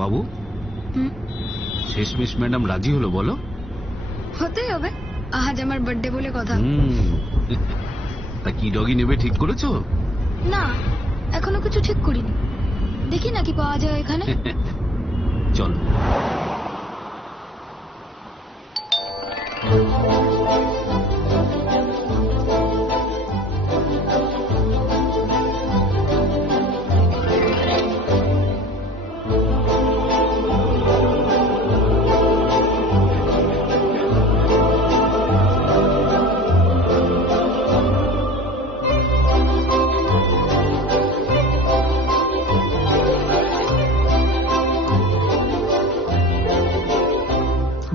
বাবু, শেষমেশ ম্যাডাম রাজি হলো বলো? হতেই হবে, আজ আমার বার্থডে বলে কথা। তা কি ডগি নেবে ঠিক করেছো? না, এখনো কিছু ঠিক করিনি, দেখি না কি পাওয়া যায় এখানে। চলো।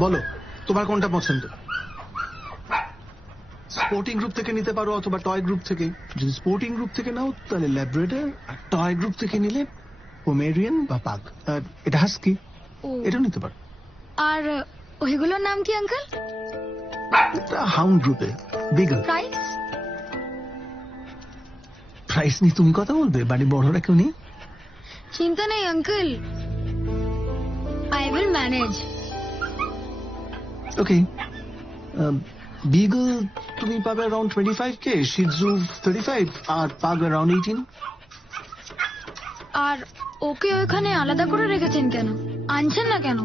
বলো তোমার কোনটা পছন্দ? স্পোর্টিং গ্রুপ থেকে নিতে পারো অথবা টয় গ্রুপ থেকে। যদি স্পোর্টিং গ্রুপ থেকে নাও তাহলে ল্যাব্রাডর, আর টয় গ্রুপ থেকে নিলে পোমেরিয়ান বা পাগ। আর এটা হাস্কি, এটা নিতে পারো। আর ওইগুলোর নাম কি আঙ্কেল? হাউন্ড গ্রুপে বিগল। প্রাইস? প্রাইস নিয়ে তুমি কথা বলবে, বাড়ি বড়রা কেউ নেই। চিন্তা নেই uncle, I will manage. Okay, Beagle তুমি পাবে অ্যারাউন্ড 25K, শিজু 35, আর পাগ অ্যারাউন্ড 18। আর ওকে ওইখানে আলাদা করে রেখেছেন কেন? আনছেন না কেন?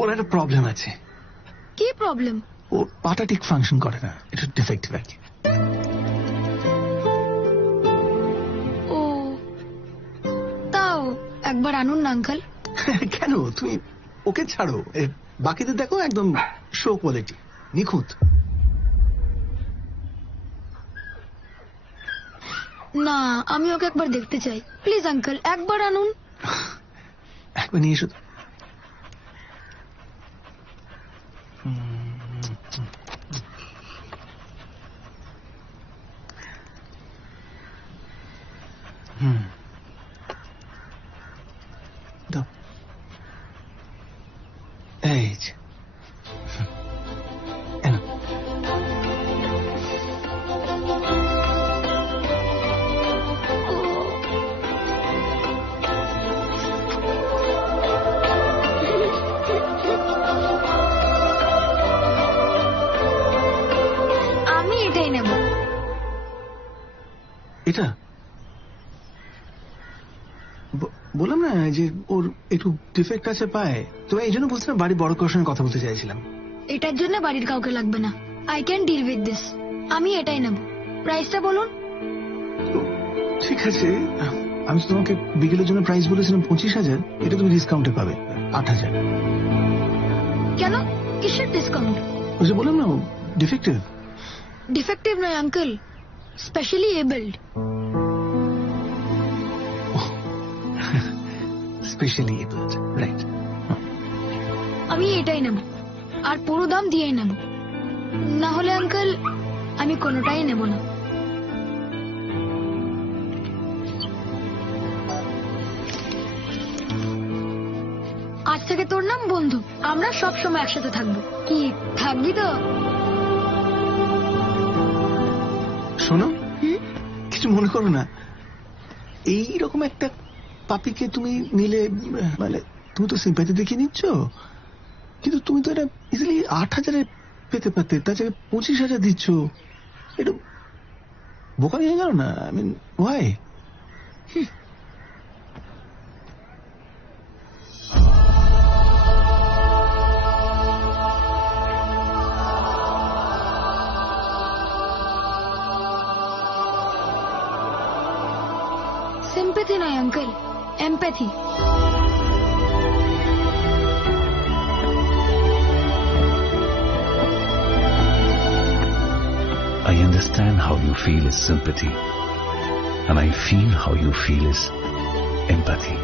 ওর একটা প্রবলেম আছে। কি প্রবলেম? ওর পাটা ঠিক ফাংশন করে না, এটা ডিফেক্টিভ আর কি। ও, তাও একবার আনুন না আঙ্কেল। কেন? তুমি ওকে ছাড়ো, বাকিদের দেখো একদম শো কোয়ালিটি, নিখুঁত। না, আমি ওকে একবার দেখতে চাই, প্লিজ আঙ্কেল, একবার আনুন। একবার নিয়ে এসো। দাও, এই যে। আমি এটাই নেব। এটা বললাম না যে ওর একটু ডিফেক্ট আছে পায়ে, তো এই জন্য বলছিলাম বাড়ি বড় কারোর সঙ্গে কথা বলতে চাইছিলাম। এটার জন্য বাড়ির কাউকে লাগবে না, I can deal with this. আমি এটাই নেব। প্রাইসটা বলুন। ঠিক আছে, আমি তো তোমাকে বিকেলের জন্য প্রাইস বলেছিলাম 25,000, এটা তুমি ডিসকাউন্টে পাবে 8,000। কেন? কিসের ডিসকাউন্ট? ওই যে বললাম না ডিফেক্টিভ। ডিফেক্টিভ নয় uncle, specially abled. Specially abled, right. আমি এটাই নেব, আর পুরো দাম দিয়েই নেব। না হলে আঙ্কেল আমি কোনোটাই নেব না। আজ থেকে তোর নাম বন্ধু, আমরা সব সময় একসাথে থাকবো। কি থাকবি তো? শোনো, কিছু মনে করো না, এইরকম একটা পাপিকে তুমি নিলে, মানে তুমি তো সিম্প্যাথি দেখিয়ে নিচ্ছ, কিন্তু তুমি তো এটা ইজিলি 8,000-এ পেতে পারতে, তার জায়গায় 25,000 দিচ্ছ। এটা বোকামি হয়ে গেল না? I mean why? সিম্প্যাথি নয় uncle, empathy. I understand how you feel is sympathy, and I feel how you feel is empathy.